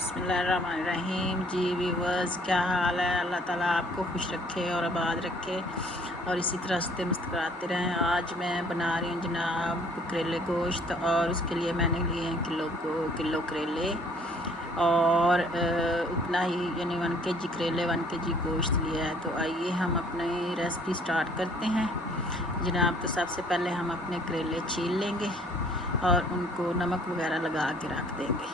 बिस्मिल्लाहिर्रहमानिर्रहीम। जी व्यूवर्स, क्या हाल है? अल्लाह ताला आपको खुश रखे और आबाद रखे और इसी तरह हंसते मुस्कुराते रहें। आज मैं बना रही हूँ जनाब करेले गोश्त, और उसके लिए मैंने लिए हैं किलो करेले और उतना ही यानी 1 kg करेले 1 kg गोश्त लिया है। तो आइए हम अपनी रेसिपी स्टार्ट करते हैं जनाब। तो सबसे पहले हम अपने करेले छील लेंगे और उनको नमक वगैरह लगा के रख देंगे।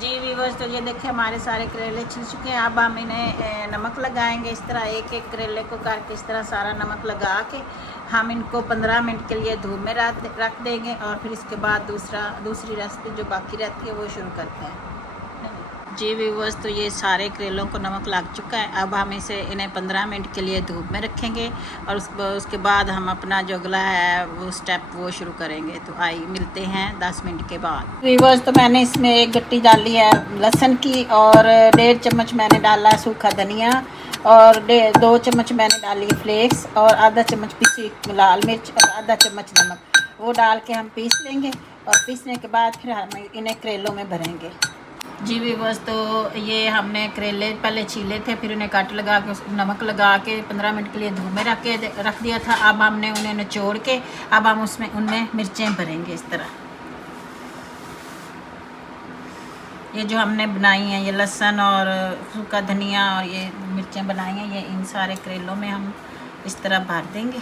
जी व्यूवर्स, तो ये देखिए हमारे सारे करेले छिल चुके हैं। अब हम इन्हें नमक लगाएंगे। इस तरह एक एक करेले को करके इस तरह सारा नमक लगा के हम इनको 15 मिनट के लिए धूप में रख देंगे और फिर इसके बाद दूसरी रेसिपी जो बाकी रहती है वो शुरू करते हैं। जी व्यूवर्स, तो ये सारे करेलों को नमक लग चुका है। अब हम इन्हें 15 मिनट के लिए धूप में रखेंगे और उसके बाद हम अपना जो अगला है वो स्टेप वो शुरू करेंगे। तो आइए मिलते हैं 10 मिनट के बाद। व्यूवर्स, तो मैंने इसमें एक गट्टी डाली है लहसुन की और 1.5 चम्मच मैंने डाला है सूखा धनिया और 2 चम्मच मैंने डाली फ्लेक्स और आधा चम्मच पीसी लाल मिर्च और आधा चम्मच नमक, वो डाल के हम पीस लेंगे और पीसने के बाद फिर हम इन्हें करेलों में भरेंगे। जी व्यूवर्स, तो ये हमने करेले पहले छीले थे, फिर उन्हें कट लगा के नमक लगा के 15 मिनट के लिए धूप में रख दिया था। अब हमने उन्हें निचोड़ के अब हम उनमें मिर्चें भरेंगे इस तरह। ये जो हमने बनाई हैं ये लहसुन और सूखा धनिया और ये मिर्चें बनाई हैं, ये इन सारे करेलों में हम इस तरह भर देंगे।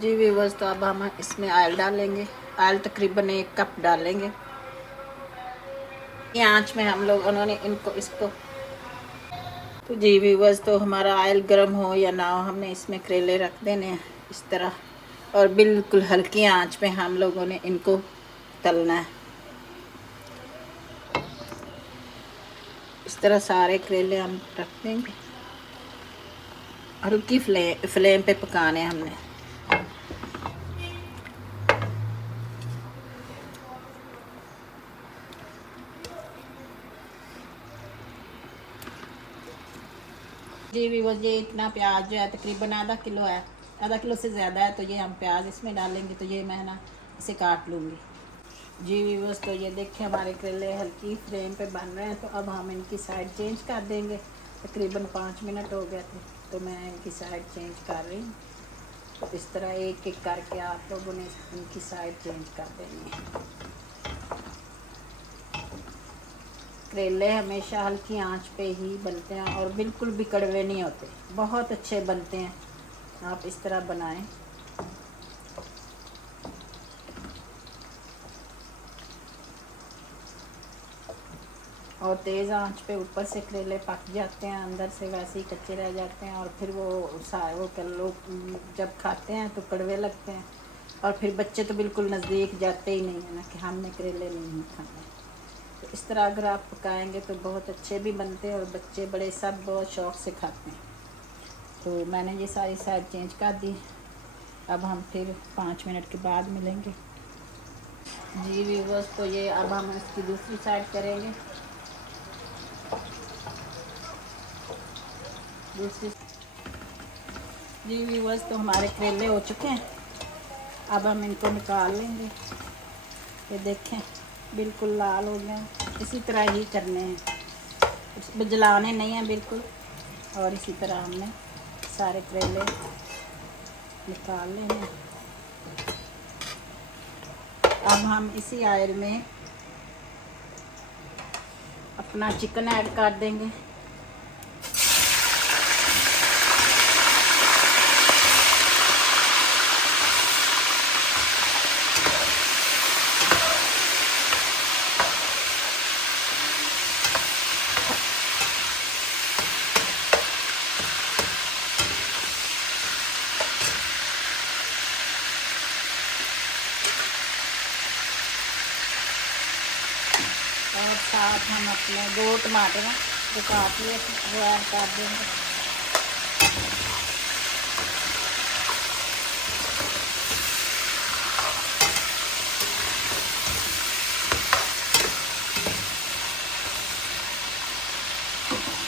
जी व्यूवर्स, तो अब हम इसमें ऑयल डालेंगे। ऑयल तकरीबन 1 कप डालेंगे। ये आंच में हम लोग उन्होंने इसको तो जी व्यूवर्स, तो हमारा ऑयल गर्म हो या ना हो, हमने इसमें करेले रख देने हैं इस तरह और बिल्कुल हल्की आंच में हम लोगों ने इनको तलना है। इस तरह सारे करेले हम रख देंगे और हल्की फ्लेम पे पकाने हमने। जी व्यूवर्स, ये इतना प्याज जो है तकरीबन आधा किलो है, आधा किलो से ज़्यादा है, तो ये हम प्याज इसमें डालेंगे। तो ये मैं ना इसे काट लूँगी। जी व्यूवर्स, तो ये देखिए हमारे करेले हल्की फ्लेम पे बन रहे हैं। तो अब हम इनकी साइड चेंज कर देंगे। तकरीबन 5 मिनट हो गए थे, तो मैं इनकी साइड चेंज कर रही हूँ। तो इस तरह एक एक करके आप लोगों ने इनकी साइड चेंज कर देनी है। करेले हमेशा हल्की आंच पे ही बनते हैं और बिल्कुल भी कड़वे नहीं होते, बहुत अच्छे बनते हैं। आप इस तरह बनाएं। और तेज़ आंच पे ऊपर से करेले पक जाते हैं, अंदर से वैसे ही कच्चे रह जाते हैं और फिर वो लोग जब खाते हैं तो कड़वे लगते हैं और फिर बच्चे तो बिल्कुल नज़दीक जाते ही नहीं है ना कि हमने करेले नहीं खाने। तो इस तरह अगर आप पकाएंगे तो बहुत अच्छे भी बनते हैं और बच्चे बड़े सब बहुत शौक़ से खाते हैं। तो मैंने ये सारी साइड चेंज कर दी। अब हम फिर 5 मिनट के बाद मिलेंगे। जी व्यूवर्स, तो ये अब हम इसकी दूसरी साइड करेंगे। जी व्यूवर्स, तो हमारे करेले हो चुके हैं। अब हम इनको निकाल लेंगे। ये देखें बिल्कुल लाल हो गए। इसी तरह ही करने हैं, उसमें जलाने नहीं हैं बिल्कुल। और इसी तरह हमने सारे करेले निकाल लेने। अब हम इसी ऑयल में अपना चिकन ऐड कर देंगे। और साथ हम अपने 2 टमाटर जो काट लिए वो ऐड कर देंगे।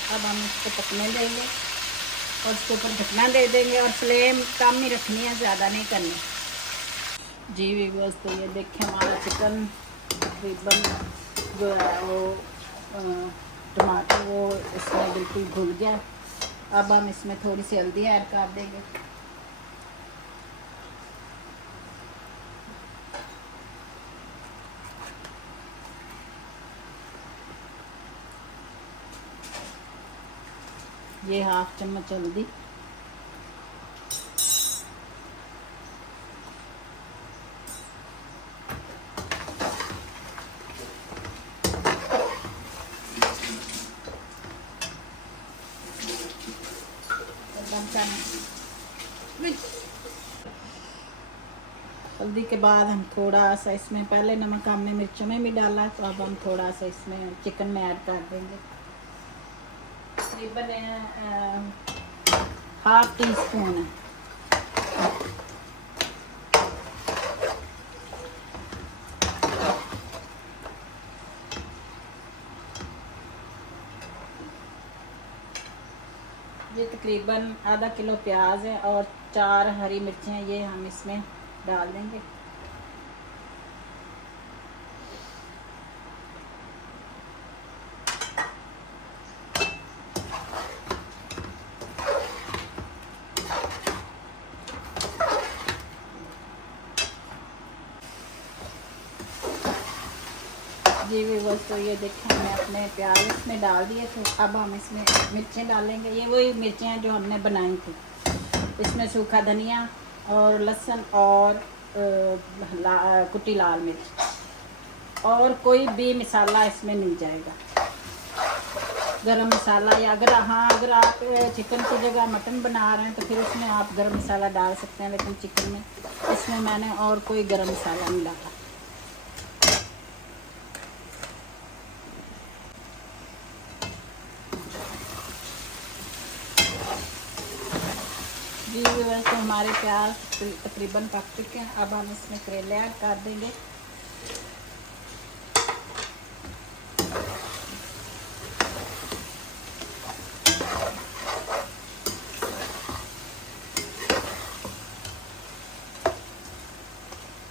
अब हम इसको पकने देंगे और उसके ऊपर ढकना दे देंगे और फ्लेम कम ही रखनी है, ज़्यादा नहीं करनी। जी व्यूअर्स, तो ये देखें हमारा चिकन तकरीबन जो है वो टमाटर वो इसमें बिल्कुल घुल गया। अब हम इसमें थोड़ी सी हल्दी ऐड कर देंगे। ये 1/2 चम्मच हल्दी, हल्दी के बाद हम थोड़ा सा इसमें, पहले नमक हमने मिर्चों में भी डाला है, तो अब हम थोड़ा सा इसमें चिकन में ऐड कर देंगे। तकरीबन 1/2 टीस्पून है। ये तकरीबन आधा किलो प्याज है और 4 हरी मिर्चें हैं, ये हम इसमें डाल देंगे। जी व्यूअर्स, तो ये देखें हमने अपने प्याज इसमें डाल दिए थे। अब हम इसमें मिर्चें डालेंगे। ये वही मिर्चें हैं जो हमने बनाई थी। इसमें सूखा धनिया और लहसुन और कुटी लाल मिर्च और कोई भी मसाला इसमें मिल जाएगा। गरम मसाला, या अगर आप चिकन की जगह मटन बना रहे हैं तो फिर उसमें आप गरम मसाला डाल सकते हैं, लेकिन चिकन में इसमें मैंने और कोई गरम मसाला नहीं डाला। जी वैसे हमारे प्याज तकरीबन पक चुके हैं। अब हम इसमें करेले ऐड कर देंगे।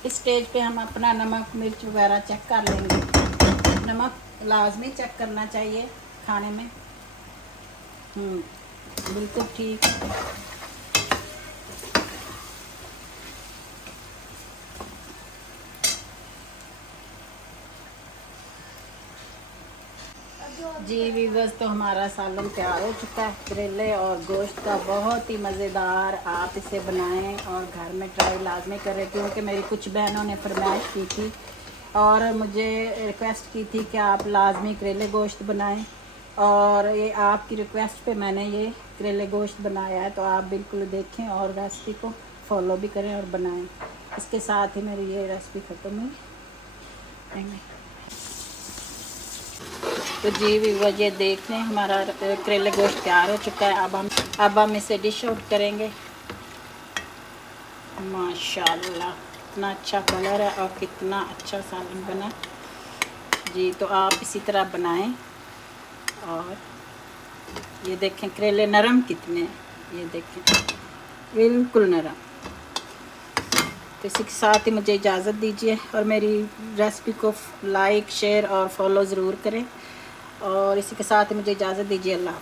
इस स्टेज पे हम अपना नमक मिर्च वगैरह चेक कर लेंगे। नमक लाजमी चेक करना चाहिए खाने में। बिल्कुल ठीक है। जी व्यूअर्स, तो हमारा सालन तैयार हो चुका है। करेले और गोश्त का बहुत ही मज़ेदार। आप इसे बनाएं और घर में ट्राई लाजमी करें, क्योंकि मेरी कुछ बहनों ने फरमाइश की थी और मुझे रिक्वेस्ट की थी कि आप लाजमी करेले गोश्त बनाएं, और ये आपकी रिक्वेस्ट पे मैंने ये करेले गोश्त बनाया है। तो आप बिल्कुल देखें और रेसिपी को फॉलो भी करें और बनाएं। इसके साथ ही मेरी ये रेसिपी ख़त्म हुई। तो जी व्यूअर्स, ये देख लें हमारा करेले गोश्त तैयार हो चुका है। अब हम इसे डिश आउट करेंगे। माशाल्लाह, कितना अच्छा कलर है और कितना अच्छा सालन बना। जी, तो आप इसी तरह बनाएं। और ये देखें करेले नरम कितने हैं, ये देखें बिल्कुल नरम। तो इसी के साथ ही मुझे इजाज़त दीजिए और मेरी रेसिपी को लाइक शेयर और फॉलो ज़रूर करें। और इसी के साथ ही मुझे इजाज़त दीजिए। अल्लाह।